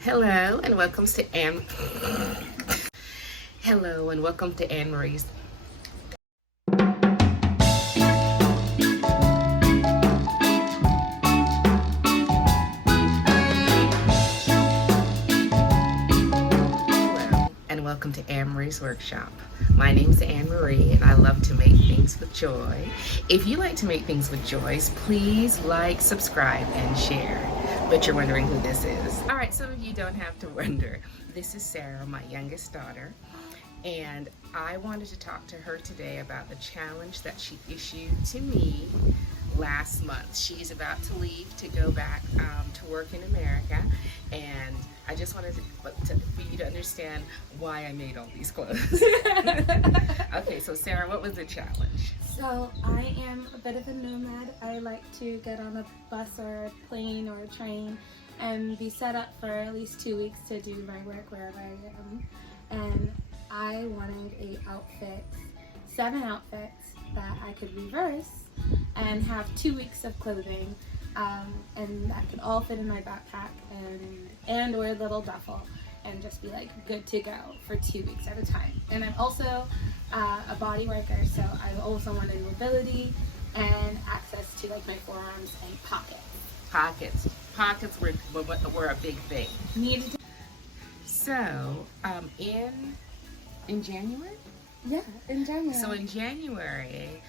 Hello and welcome to Anne. Hello and welcome to Anne Marie's. Hello and welcome to Anne Marie's Workshop. My name is Anne Marie and I love to make things with joy. If you like to make things with joy, please like, subscribe, and share. But you're wondering who this is. All right, some of you don't have to wonder. This is Sarah, my youngest daughter, and I wanted to talk to her today about the challenge that she issued to me last month. She's about to leave to go back to work in America, and I just wanted for you to understand why I made all these clothes. Okay, so Sarah, what was the challenge? So I am a bit of a nomad. I like to get on a bus or a plane or a train and be set up for at least 2 weeks to do my work wherever I am. And I wanted 7 outfits that I could reverse and have 2 weeks of clothing, and that could all fit in my backpack and or a little duffel and just be like good to go for 2 weeks at a time. And I'm also a body worker, so I also wanted mobility and access to like my forearms and pockets. Pockets were a big thing. Needed to. So in January. Yeah, in January. So in January,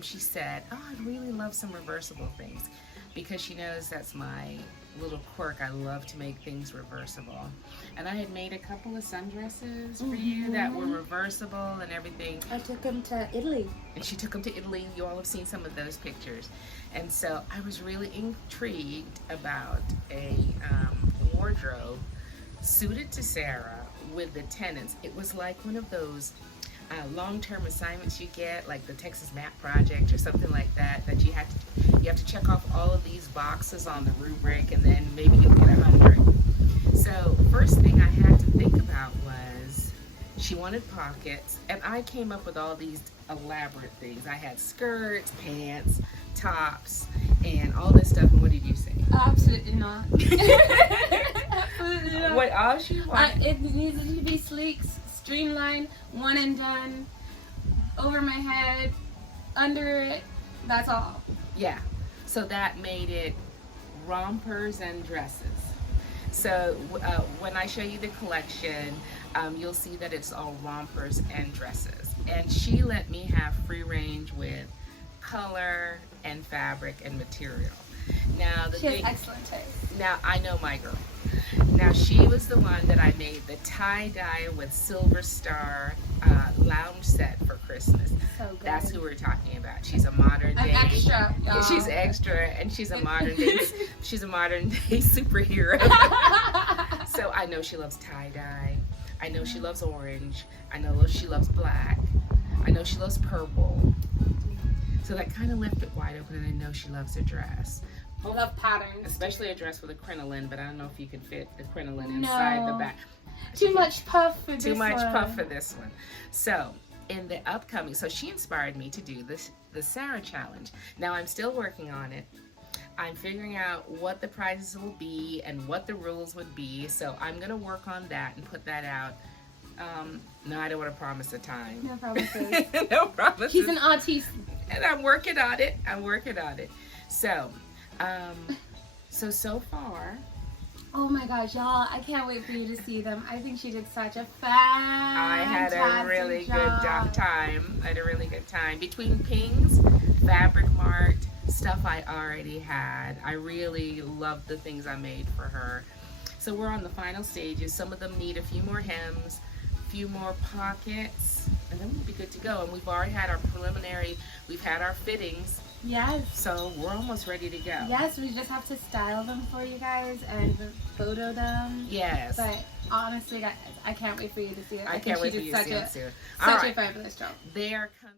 she said, "Oh, I'd really love some reversible things," because she knows that's my little quirk. I love to make things reversible. And I had made a couple of sundresses for you that were reversible and everything. I took them to Italy. And she took them to Italy. You all have seen some of those pictures. And so I was really intrigued about a wardrobe suited to Sarah with the tenants. It was like one of those long-term assignments you get, like the Texas Map Project or something like that, that you have to check off all of these boxes on the rubric, and then maybe you'll get 100. So first thing I had to think about was she wanted pockets, and I came up with all these elaborate things. I had skirts, pants, tops, and all this stuff. And what did you say? Absolutely not. Absolutely not. What all she wanted? It needed to be sleek, streamlined, one and done, over my head, under it, that's all. Yeah, so that made it rompers and dresses. So when I show you the collection, you'll see that it's all rompers and dresses. And she let me have free range with color and fabric and material. Now She has excellent taste. Now I know my girl. Now she was the one that I made the tie-dye with silver star lounge set for Christmas. So good. That's who we're talking about. She's a modern day. Extra. Yeah, she's extra, and she's a modern day. She's a modern day superhero. So I know she loves tie-dye. I know she loves orange. I know she loves black. I know she loves purple. So that kind of left it wide open, and I know she loves a dress. I love patterns. Especially a dress with a crinoline, but I don't know if you can fit the crinoline inside the back. Too much puff for this one. Too much puff for this one. So in the upcoming, so she inspired me to do the Sarah challenge. Now I'm still working on it. I'm figuring out what the prizes will be and what the rules would be. So I'm gonna work on that and put that out. No, I don't want to promise a time. No promises. No promises. She's an artiste. And I'm working on it. So, so far. Oh my gosh, y'all, I can't wait for you to see them. I think she did such a fantastic I had a really good time. I had a really good time. Between Ping's, Fabric Mart, stuff I already had. I really loved the things I made for her. So we're on the final stages. Some of them need a few more hems, a few more pockets, and then we'll be good to go. And we've already had our we've had our fittings. Yes. So we're almost ready to go. Yes, we just have to style them for you guys and photo them. Yes. But honestly, guys, I can't wait for you to see it. I can't wait for you to see it too. Such a fabulous job. They are coming.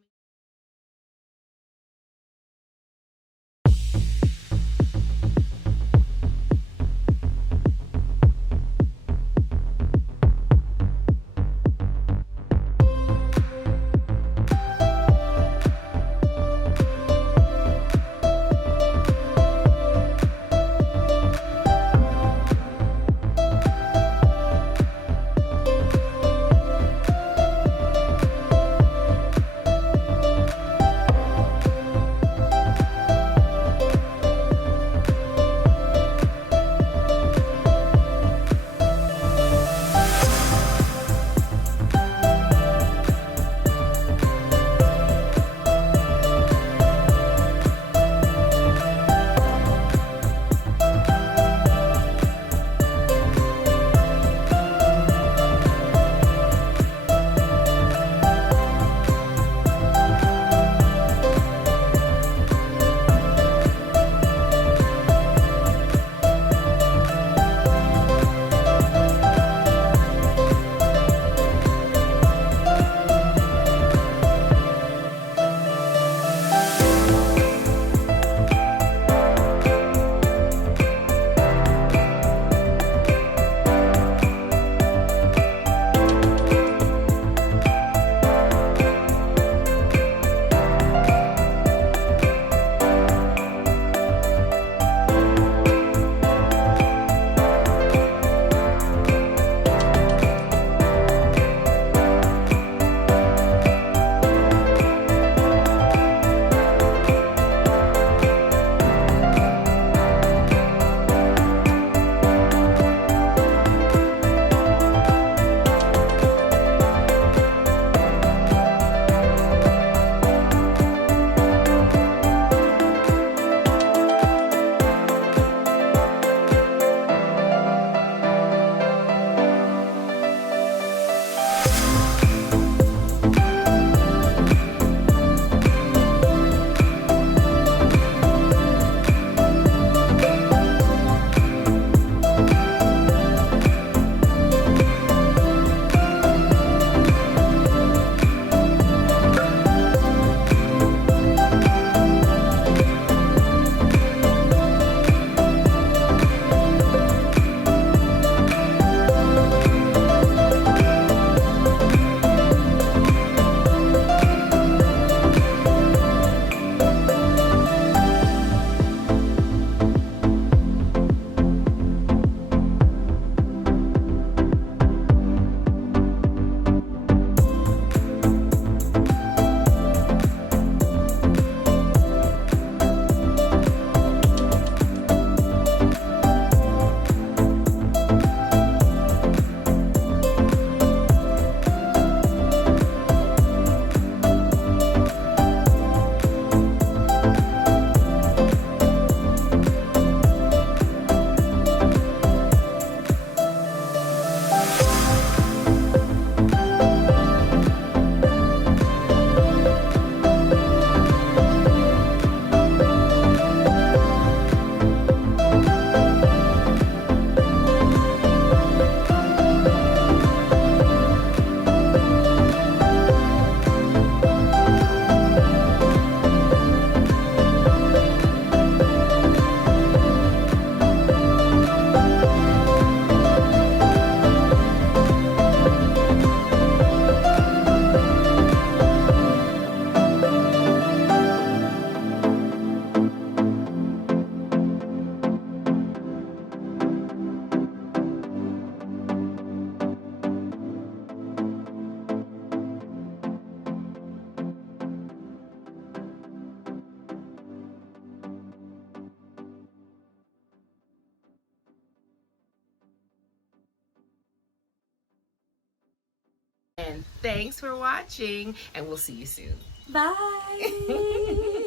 And thanks for watching, and we'll see you soon. Bye.